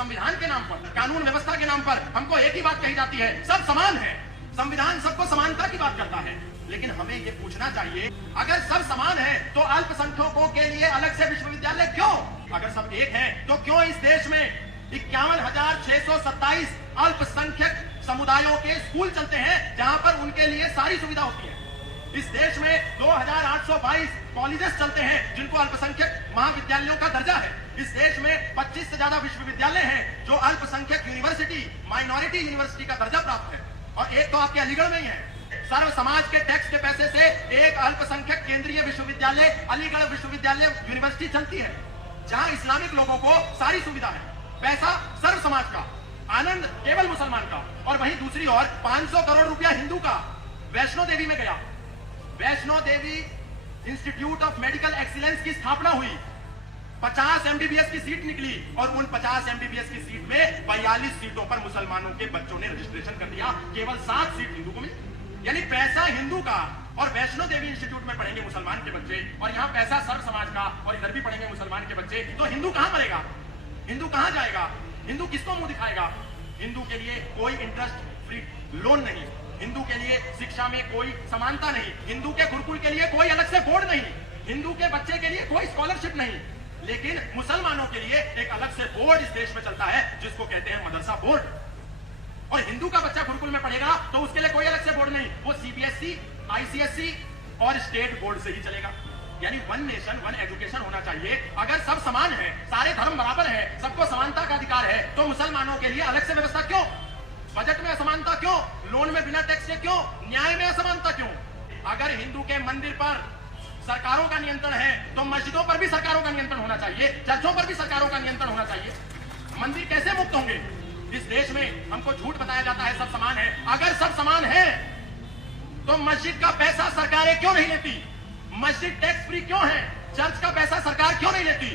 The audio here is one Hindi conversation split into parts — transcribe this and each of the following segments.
संविधान के नाम पर, कानून व्यवस्था के नाम पर हमको एक ही बात कही जाती है, सब समान है। संविधान सबको समानता की बात करता है, लेकिन हमें ये पूछना चाहिए, अगर सब समान है तो अल्पसंख्यकों के लिए अलग से विश्वविद्यालय क्यों? अगर सब एक है तो क्यों इस देश में 51,627 अल्पसंख्यक समुदायों के स्कूल चलते हैं जहां पर उनके लिए सारी सुविधा होती है? इस देश में 2,822 कॉलेजेस चलते हैं जिनको अल्पसंख्यक महाविद्यालयों का दर्जा है। इस देश में 25 से ज्यादा विश्वविद्यालय हैं जो अल्पसंख्यक यूनिवर्सिटी, माइनॉरिटी यूनिवर्सिटी का दर्जा प्राप्त है, और एक तो आपके अलीगढ़ में ही है। सर्व समाज के टैक्स के पैसे से एक अल्पसंख्यक केंद्रीय विश्वविद्यालय, अलीगढ़ विश्वविद्यालय यूनिवर्सिटी चलती है, जहां इस्लामिक लोगों को सारी सुविधा है। पैसा सर्व समाज का, आनंद केवल मुसलमान का। और वहीं दूसरी ओर 500 करोड़ रुपया हिंदू का वैष्णो देवी में गया। Vaishno Devi institute of medical excellence की स्थापना हुई, 50 एमबीबीएस की सीट निकली, और उन 50 एमबीबीएस की सीट में 42 सीटों पर मुसलमानों के बच्चों ने रजिस्ट्रेशन कर दिया, केवल 7 सीट हिंदू को मिली। यानी पैसा हिंदू का, और वैष्णो देवी इंस्टीट्यूट में पढ़ेंगे मुसलमान के बच्चे, और यहाँ पैसा सर्व समाज का और इधर भी पढ़ेंगे मुसलमान के बच्चे। तो हिंदू कहां मरेगा? हिंदू कहां जाएगा? हिंदू किसको मुंह दिखाएगा? हिंदू के लिए कोई इंटरेस्ट फ्री लोन नहीं, हिंदू के लिए शिक्षा में कोई समानता नहीं, हिंदू के गुरुकुल के लिए कोई अलग से बोर्ड नहीं, हिंदू के बच्चे के लिए कोई स्कॉलरशिप नहीं। लेकिन मुसलमानों के लिए एक अलग से बोर्ड इस देश में चलता है जिसको कहते हैं मदरसा बोर्ड। और हिंदू का बच्चा गुरुकुल में पढ़ेगा तो उसके लिए कोई अलग से बोर्ड नहीं, वो सीबीएसई, आईसीएसई और स्टेट बोर्ड से ही चलेगा। यानी वन नेशन वन एजुकेशन होना चाहिए। अगर सब समान है, सारे धर्म बराबर है, सबको समानता का अधिकार है, तो मुसलमानों के लिए अलग से व्यवस्था क्यों? बजट में असमानता क्यों? लोन में बिना टैक्स के क्यों? न्याय में असमानता क्यों? अगर हिंदू के मंदिर पर सरकारों का नियंत्रण है तो मस्जिदों पर भी सरकारों का नियंत्रण होना चाहिए, चर्चों पर भी सरकारों का नियंत्रण होना चाहिए। मंदिर कैसे मुक्त होंगे? इस देश में हमको झूठ बताया जाता है सब समान है। अगर सब समान है तो मस्जिद का पैसा सरकारें क्यों नहीं लेती? मस्जिद टैक्स फ्री क्यों है? चर्च का पैसा सरकार क्यों नहीं लेती?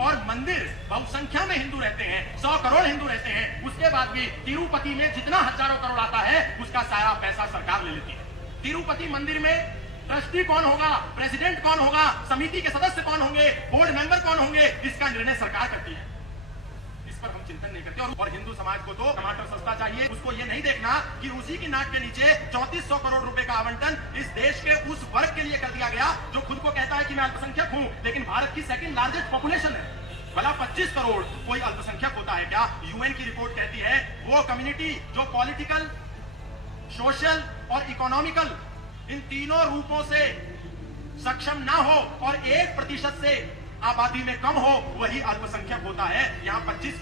और मंदिर बहुसंख्या में हिंदू रहते हैं, 100 करोड़ हिंदू रहते हैं, उसके बाद भी तिरुपति में जितना हजारों करोड़ आता है उसका सारा पैसा सरकार ले लेती है। तिरुपति मंदिर में ट्रस्टी कौन होगा, प्रेसिडेंट कौन होगा, समिति के सदस्य कौन होंगे, बोर्ड मेंबर कौन होंगे, इसका निर्णय सरकार करती है। इस पर हम चिंतन नहीं करते। और हिंदू समाज को तो टमाटर सस्ता चाहिए, उसको ये नहीं देखना कि उसी की नाक के नीचे 3400 करोड़ रुपए का आवंटन इस देश के उस वर्ग के लिए कर दिया गया जो खुद को कहता है कि मैं अल्पसंख्यक हूं, लेकिन भारत की सेकंड लार्जेस्ट पॉपुलेशन है। भला 25 करोड़ कोई अल्पसंख्यक होता है क्या? यूएन की रिपोर्ट कहती है वो कम्युनिटी जो पॉलिटिकल, सोशल और इकोनॉमिकल इन तीनों रूपों से सक्षम ना हो और 1% से आबादी में कम हो, वही अल्पसंख्यक होता है। यहाँ 25